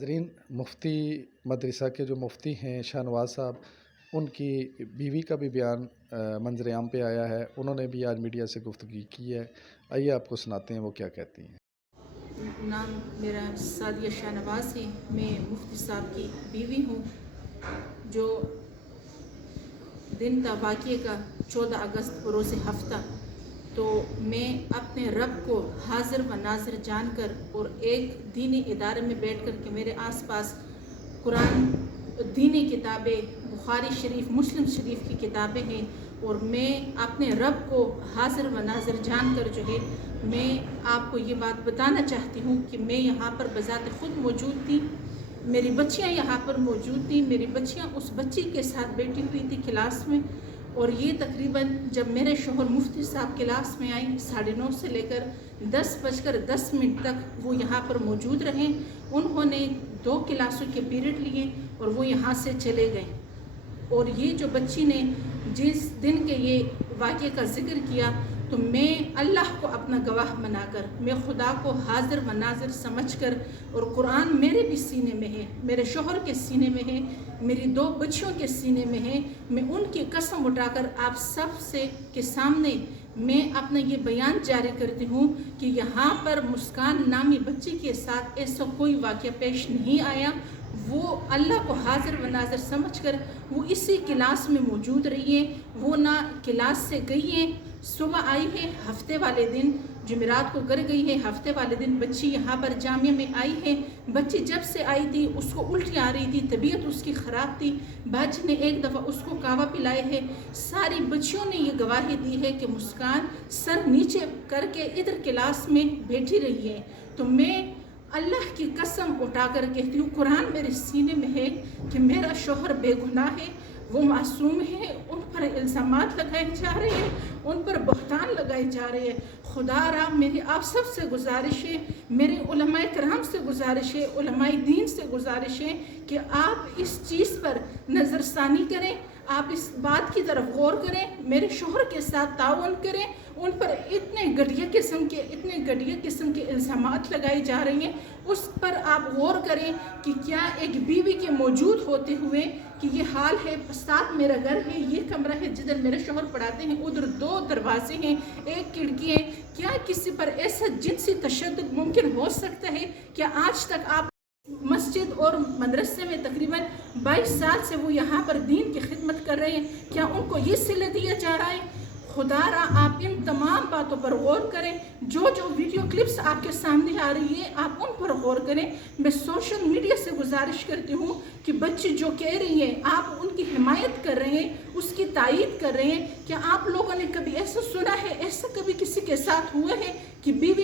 नाज़रीन, मुफ्ती मदरसा के जो मुफ्ती हैं शाहनवाज साहब, उनकी बीवी का भी बयान मंजर आम पे आया है। उन्होंने भी आज मीडिया से गुफ्तगू की है। आइए आपको सुनाते हैं वो क्या कहती हैं। नाम मेरा सादिया शाहनवाज है। मैं मुफ्ती साहब की बीवी हूँ। जो दिन था वाक़ये का 14 अगस्त बरोज़ हफ्ता, तो मैं अपने रब को हाजिर व नाजिर जानकर और एक दीनी इदारे में बैठ कर के मेरे आसपास कुरान, दीनी किताबें, बुखारी शरीफ, मुस्लिम शरीफ की किताबें हैं, और मैं अपने रब को हाजिर व नाजिर जानकर जो है मैं आपको ये बात बताना चाहती हूँ कि मैं यहाँ पर बज़ात ख़ुद मौजूद थी। मेरी बच्चियाँ यहाँ पर मौजूद थी। मेरी बच्चियाँ उस बच्ची के साथ बैठी हुई थी क्लास में, और ये तकरीबन जब मेरे शोहर मुफ्ती साहब क्लास में आई 9:30 से लेकर 10:10 तक वो यहाँ पर मौजूद रहे। उन्होंने 2 क्लासों के पीरियड लिए और वो यहाँ से चले गए। और ये जो बच्ची ने जिस दिन के ये वाक़ये का ज़िक्र किया, तो मैं अल्लाह को अपना गवाह बनाकर, मैं खुदा को हाजिर व नाजिर समझकर, और कुरान मेरे भी सीने में है, मेरे शोहर के सीने में है, मेरी 2 बच्चियों के सीने में है, मैं उनकी कसम उठाकर आप सब से के सामने मैं अपना ये बयान जारी करती हूँ कि यहाँ पर मुस्कान नामी बच्ची के साथ ऐसा कोई वाक़या पेश नहीं आया। वो अल्लाह को हाजिर व नाज़िर समझकर वो इसी क्लास में मौजूद रही है। वो ना क्लास से गई है, सुबह आई है, हफ्ते वाले दिन जुमेरात को घर गई है, हफ्ते वाले दिन बच्ची यहाँ पर जामिया में आई है। बच्ची जब से आई थी उसको उल्टी आ रही थी, तबीयत उसकी ख़राब थी। बाजी ने एक दफ़ा उसको कावा पिलाए है। सारी बच्चियों ने ये गवाही दी है कि मुस्कान सर नीचे करके इधर क्लास में बैठी रही है। तो मैं अल्लाह की कसम उठाकर कहती हूँ, कुरान मेरे सीने में है कि मेरा शोहर बेगुनाह है, वो मासूम है। उन पर इल्ज़ामात लगाए जा रहे हैं, उन पर बहतान लगाए जा रहे हैं। खुदा रा मेरी आप सब से गुजारिश है, मेरे उलमाए कराम से गुजारिश है, उलमाए दीन से गुजारिश है कि आप इस चीज़ पर नज़रसानी करें, आप इस बात की तरफ गौर करें, मेरे शोहर के साथ ताउन करें। उन पर इतने घटिया किस्म के इल्ज़ामात लगाए जा रहे हैं, उस पर आप गौर करें कि क्या एक बीवी के मौजूद होते हुए कि ये हाल है। साथ मेरा घर है, ये कमरा है जिधर मेरे शोहर पढ़ाते हैं, उधर 2 दरवाजे हैं, 1 खिड़की है। क्या किसी पर ऐसा जिनसी तशद्दुद मुमकिन हो सकता है? क्या आज तक आप मस्जिद और मदरसे में तकरीबन 22 साल से वो यहाँ पर दीन की खिदमत कर रहे हैं, क्या उनको ये सिला दिया जा रहा है? खुदारा आप इन तमाम बातों पर गौर करें। जो वीडियो क्लिप्स आपके सामने आ रही है आप उन पर गौर करें। मैं सोशल मीडिया से गुजारिश करती हूँ कि बच्चे जो कह रही हैं आप उनकी हिमायत कर रहे हैं, उसकी तायीद कर रहे हैं। क्या आप लोगों ने कभी ऐसा सुना है, ऐसा कभी किसी के साथ हुआ है कि बीवी